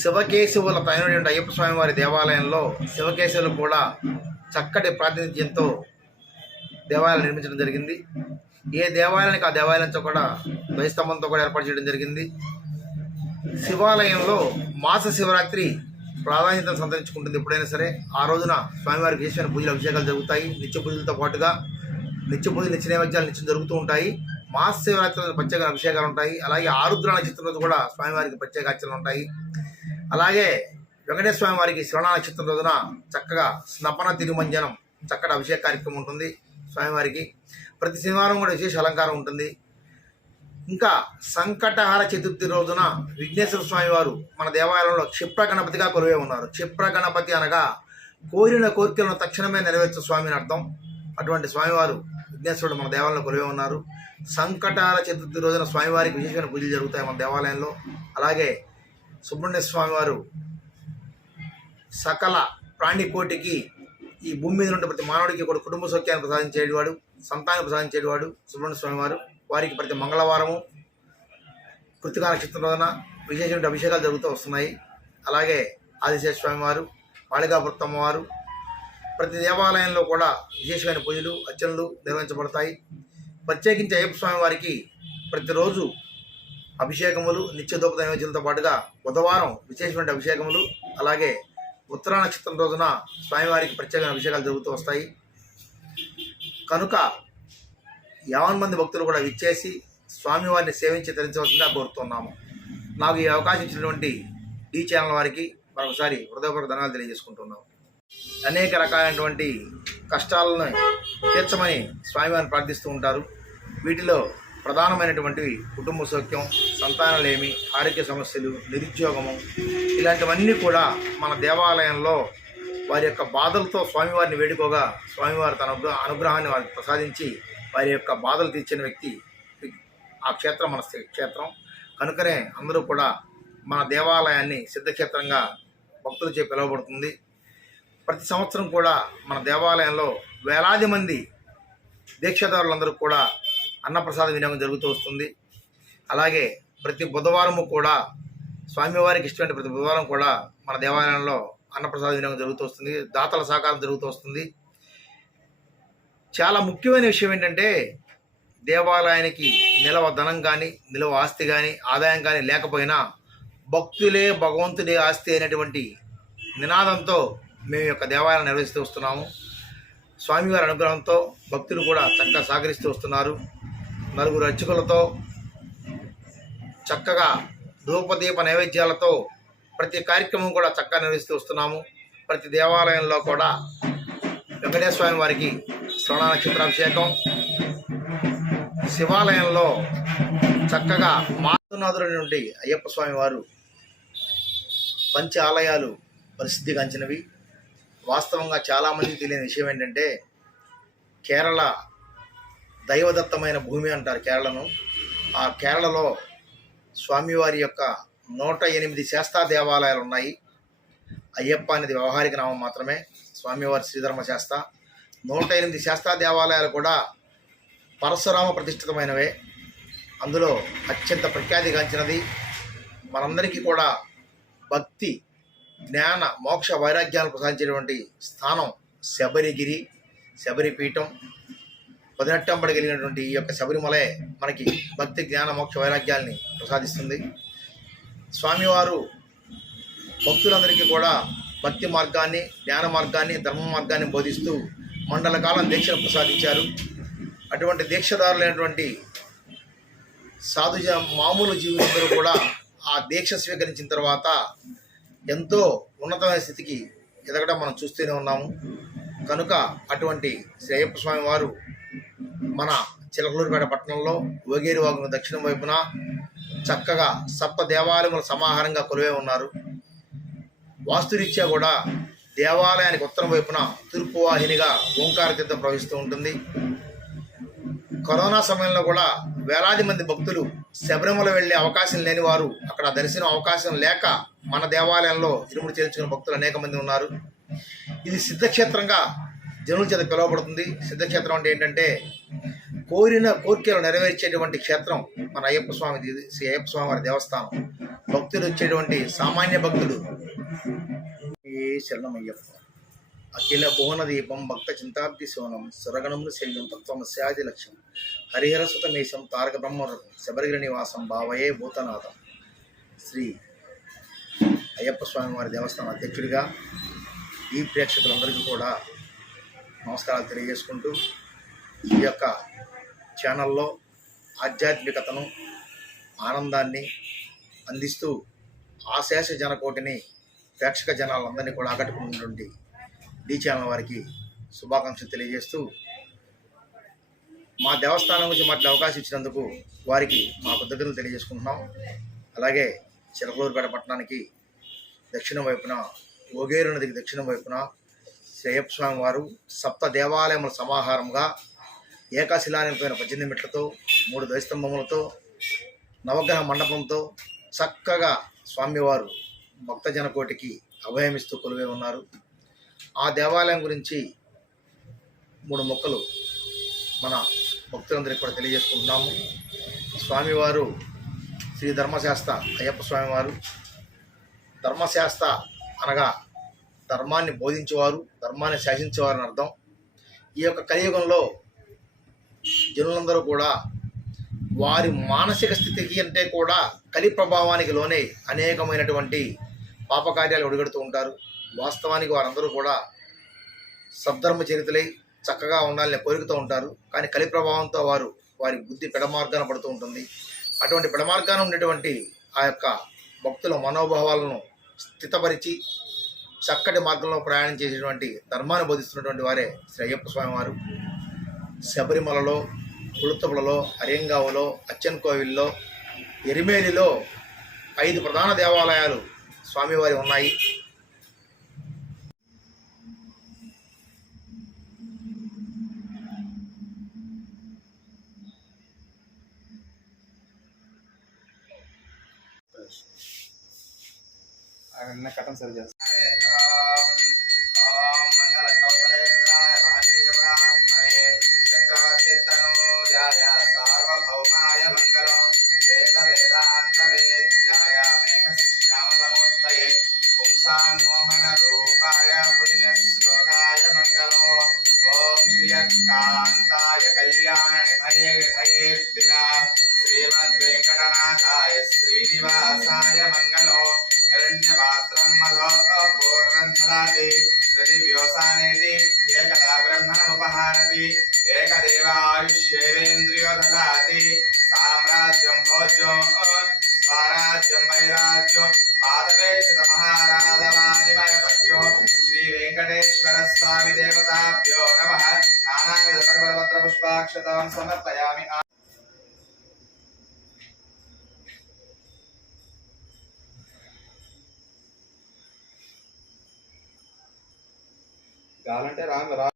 శివకేశవుల పైన అయ్యప్ప స్వామివారి దేవాలయంలో శివకేశవులు కూడా చక్కటి ప్రాతినిధ్యంతో దేవాలయం నిర్మించడం జరిగింది. ఏ దేవాలయానికి ఆ దేవాలయంతో కూడా ద్వైస్తంభంతో కూడా ఏర్పాటు చేయడం జరిగింది. శివాలయంలో మాస శివరాత్రి ప్రాధాన్యతను సంతరించుకుంటుంది ఎప్పుడైనా సరే. ఆ రోజున స్వామివారికి విశేషమైన పూజలు అభిషేకాలు జరుగుతాయి. నిత్య పూజలతో పాటుగా నిత్య పూజలు నిత్య నైవేద్యాలు నిత్యం జరుగుతూ ఉంటాయి. మాస శివరాత్రి ప్రత్యేక అభిషేకాలు ఉంటాయి. అలాగే ఆరుద్ర నక్షత్రం కూడా స్వామివారికి ప్రత్యేక అర్చనలు ఉంటాయి. అలాగే వెంకటేశ్వర స్వామి వారికి శ్రవణ నక్షత్రం రోజున చక్కగా స్నపన తిరుమంజనం చక్కటి అభిషేక కార్యక్రమం ఉంటుంది స్వామివారికి. ప్రతి శనివారం కూడా విశేష అలంకారం ఉంటుంది. ఇంకా సంకటహార చతుర్థి రోజున విఘ్నేశ్వర స్వామి వారు మన దేవాలయంలో క్షిప్ర గణపతిగా కొలువే ఉన్నారు. క్షిప్ర గణపతి అనగా కోరిన కోరికలను తక్షణమే నెరవేర్చే స్వామి అని అర్థం. అటువంటి స్వామివారు విఘ్నేశ్వరుడు మన దేవాలయంలో కొలువే ఉన్నారు. సంకటహార చతుర్థి రోజున స్వామివారికి విశేషమైన పూజలు జరుగుతాయి మన దేవాలయంలో. అలాగే సుబ్రహ్మణ్య స్వామి వారు సకల ప్రాణికోటికి ఈ భూమి మీద ఉండే ప్రతి మానవుడికి కూడా కుటుంబ సౌఖ్యాన్ని ప్రసాదించేవాడు సంతానం ప్రసాదించేవాడు సుబ్రహ్మణ్య స్వామి వారు వారికి ప్రతి మంగళవారము కృతికా నక్షత్రం రోజున విశేషమైన అభిషేకాలు జరుగుతూ వస్తున్నాయి. అలాగే ఆదిశేష స్వామి వారు మాళికాపురత్తమ్మ వారు ప్రతి దేవాలయంలో కూడా విశేషమైన పూజలు అర్చనలు నిర్వహించబడతాయి. ప్రత్యేకించి అయ్యప్ప స్వామి వారికి ప్రతిరోజు అభిషేకములు నిత్య నైవేద్యాలతో పాటుగా బుధవారం విశేషమైన అభిషేకములు అలాగే ఉత్తర నక్షత్రం రోజున స్వామివారికి ప్రత్యేకమైన అభిషేకాలు జరుగుతూ వస్తాయి. కనుక యావన్ మంది భక్తులు కూడా విచ్చేసి స్వామివారిని సేవించి తరించవలసిందిగా కోరుతున్నాము. నాకు ఈ అవకాశం ఇచ్చినటువంటి ఈ ఛానల్ వారికి మరొకసారి హృదయపూర్వక ధనాలు తెలియజేసుకుంటున్నాం అనేక రకాలైనటువంటి కష్టాలను తీర్చమని స్వామివారిని ప్రార్థిస్తూ ఉంటారు. వీటిలో ప్రధానమైనటువంటివి కుటుంబ సౌఖ్యం సంతానలేమి ఆరోగ్య సమస్యలు నిరుద్యోగము ఇలాంటివన్నీ కూడా మన దేవాలయంలో వారి యొక్క బాధలతో స్వామివారిని వేడుకోగా స్వామివారి తన అనుగ్రహాన్ని వారికి ప్రసాదించి వారి యొక్క బాధలు తీర్చిన వ్యక్తి ఆ క్షేత్రం మన క్షేత్రం. కనుకనే అందరూ కూడా మన దేవాలయాన్ని సిద్ధక్షేత్రంగా భక్తులచే పిలువబడుతుంది. ప్రతి సంవత్సరం కూడా మన దేవాలయంలో వేలాది మంది దీక్షదారులందరూ కూడా అన్నప్రసాద వినియోగం జరుగుతూ వస్తుంది. అలాగే ప్రతి బుధవారము కూడా స్వామివారికి ఇష్టమైన ప్రతి బుధవారం కూడా మన దేవాలయంలో అన్నప్రసాద వినియోగం జరుగుతూ వస్తుంది. దాతల సహకారం జరుగుతూ వస్తుంది. చాలా ముఖ్యమైన విషయం ఏంటంటే దేవాలయానికి నిలవ ధనం కానీ నిలవ ఆస్తి కానీ ఆదాయం కానీ లేకపోయినా భక్తులే భగవంతుడే ఆస్తి అయినటువంటి నినాదంతో మేము యొక్క దేవాలయం నిర్వహిస్తూ వస్తున్నాము. స్వామివారి అనుగ్రహంతో భక్తులు కూడా చక్కగా సహకరిస్తూ వస్తున్నారు. నలుగురు అర్చకులతో చక్కగా ధూపదీప నైవేద్యాలతో ప్రతి కార్యక్రమం కూడా చక్కగా నిర్వహిస్తూ వస్తున్నాము. ప్రతి దేవాలయంలో కూడా వెంకటేశ్వర స్వామి వారికి శ్రవణ నక్షత్రాభిషేకం శివాలయంలో చక్కగా మాధునాథుడి నుండి అయ్యప్ప స్వామి వారు పంచ ఆలయాలు ప్రసిద్ధిగాంచినవి వాస్తవంగా చాలామందికి తెలియని విషయం ఏంటంటే కేరళ దైవదత్తమైన భూమి అంటారు కేరళను. ఆ కేరళలో స్వామివారి యొక్క నూట ఎనిమిది శాస్త్ర దేవాలయాలు ఉన్నాయి. అయ్యప్ప అనేది వ్యవహారిక నామం మాత్రమే. స్వామివారి శ్రీధర్మ శాస్త నూట ఎనిమిది శాస్త్ర దేవాలయాలు కూడా పరశురామ ప్రతిష్ఠితమైనవే. అందులో అత్యంత ప్రఖ్యాతిగాంచినది. మనందరికీ కూడా భక్తి జ్ఞాన మోక్ష వైరాగ్యాలను ప్రసాదించేటువంటి స్థానం శబరిగిరి శబరిపీఠం. పదినట్టంబడి కలిగినటువంటి ఈ యొక్క శబరిమలే మనకి భక్తి జ్ఞాన మోక్ష వైరాగ్యాల్ని ప్రసాదిస్తుంది. స్వామివారు భక్తులందరికీ కూడా భక్తి మార్గాన్ని జ్ఞాన మార్గాన్ని ధర్మ మార్గాన్ని బోధిస్తూ మండల కాలం దీక్షను ప్రసాదించారు. అటువంటి దీక్షదారులైనటువంటి సాధుజ మామూలు జీవులందరూ కూడా ఆ దీక్ష స్వీకరించిన తర్వాత ఎంతో ఉన్నతమైన స్థితికి ఎదగడం మనం చూస్తూనే ఉన్నాము. కనుక అటువంటి శ్రీ అయ్యప్ప స్వామి వారు మన చిలకలూరుపేట పట్టణంలో ఓగేరి వాగును దక్షిణం వైపున చక్కగా సప్త దేవాలయముల సమాహారంగా కొలువై ఉన్నారు. వాస్తురీత్యా కూడా దేవాలయానికి ఉత్తరం వైపున తూర్పు వాహినిగా ఓంకార తీర్థం ప్రవహిస్తూ ఉంటుంది. కరోనా సమయంలో కూడా వేలాది మంది భక్తులు శబరిమల వెళ్ళే అవకాశం లేని వారు అక్కడ దర్శనం అవకాశం లేక మన దేవాలయంలో ఇరుముడు చేర్చుకున్న భక్తులు అనేక మంది ఉన్నారు. ఇది సిద్ధక్షేత్రంగా జనుల చేత పిలువబడుతుంది. సిద్ధక్షేత్రం అంటే ఏంటంటే కోరిన కోరికలు నెరవేర్చేటువంటి క్షేత్రం మన అయ్యప్ప స్వామి శ్రీ అయ్యప్ప స్వామి వారి దేవస్థానం. భక్తులు వచ్చేటువంటి సామాన్య భక్తులు. ఏ శరణమయ్యప్ప. అఖిల భువన దీపం భక్త చింతాబ్ది శివనం సురగణమును శల్యం తత్వమస్యాది లక్ష్యం. హరిహర సుతమేశం తారక బ్రహ్మరథం శబరిగిరి నివాసం భావయే భూతనాథం. శ్రీ అయ్యప్ప స్వామి వారి దేవస్థానం అధ్యక్షుడిగా ఈ ప్రేక్షకులందరికీ కూడా నమస్కారాలు తెలియజేసుకుంటూ ఈ యొక్క ఛానల్లో ఆధ్యాత్మికతను ఆనందాన్ని అందిస్తూ ఆశేష జనకోటిని ప్రేక్షక జనాలందరినీ కూడా ఆకట్టుకున్నటువంటి డి ఛానల్ వారికి శుభాకాంక్షలు తెలియజేస్తూ మా దేవస్థానం గురించి మాట్లాడే అవకాశం ఇచ్చినందుకు వారికి మా కృతజ్ఞతలు తెలియజేసుకుంటున్నాం. అలాగే చిలకలూరుపేట పట్టణానికి దక్షిణం వైపున ఓగేరు నదికి దక్షిణం వైపున శ్రేయప్ప స్వామి వారు సప్త దేవాలయముల సమాహారంగా ఏకాశిలానిపోయిన పద్దెనిమిది మెట్లతో మూడు ధ్వజస్తంభములతో నవగ్రహ మండపంతో చక్కగా స్వామివారు భక్తజన కోటికి అభయమిస్తూ కొలువే ఉన్నారు. ఆ దేవాలయం గురించి మూడు మొక్కలు మన భక్తులందరికీ కూడా తెలియజేసుకుంటున్నాము. స్వామివారు శ్రీ ధర్మశాస్త్ర అయ్యప్ప స్వామివారు. ధర్మశాస్త్ర అనగా ధర్మాన్ని బోధించేవారు ధర్మాన్ని శాసించేవారని అర్థం. ఈ యొక్క కలియుగంలో జనులందరూ కూడా వారి మానసిక స్థితికి అంటే కూడా కలి ప్రభావానికి లోనే అనేకమైనటువంటి పాపకార్యాలు ఒడిగడుతూ ఉంటారు. వాస్తవానికి వారందరూ కూడా సద్ధర్మ చరిత్రలై చక్కగా ఉండాలని కోరుకుతూ ఉంటారు. కానీ కలి ప్రభావంతో వారు వారి బుద్ధి పెడమార్గాన పడుతూ ఉంటుంది. అటువంటి పెడమార్గాన ఉండేటువంటి ఆ యొక్క భక్తుల మనోభావాలను స్థితపరిచి చక్కటి మార్గంలో ప్రయాణం చేసేటువంటి ధర్మాన్ని బోధిస్తున్నటువంటి వారే శ్రీ అయ్యప్ప స్వామి వారు శబరిమలలో కుళుతపులలో అరియంగావులో అచ్చన్ కోవిల్లో ఎరిమేలిలో ఐదు ప్రధాన దేవాలయాలు స్వామివారి ఉన్నాయి. అవన్నీ కటన్ సరి పుంసాన్మోహన రూపాయ పుణ్య శ్లోకాయ మంగళం ఓం శ్రియకాంతాయ కళ్యాణ నిభయే విభయేత్తిన శ్రీమద్ వెంకటనాథాయ శ్రీనివాసాయ మంగళం హిరణ్యపాత్రం మధో పూర్ణం దదాతి ప్రతి వ్యోసానేతి ఏకదా బ్రహ్మణముపహారతి ఏకదేవాయుష్యేవేంద్రియో దదాతి సామ్రాజ్యం స్వామి దేవతాభ్యో నమ నానావిధ పర్వత పుష్పాక్షతాం సమర్పయామి కావాలంటే రాంగ్ రా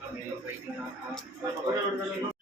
那没有背景啊啊好多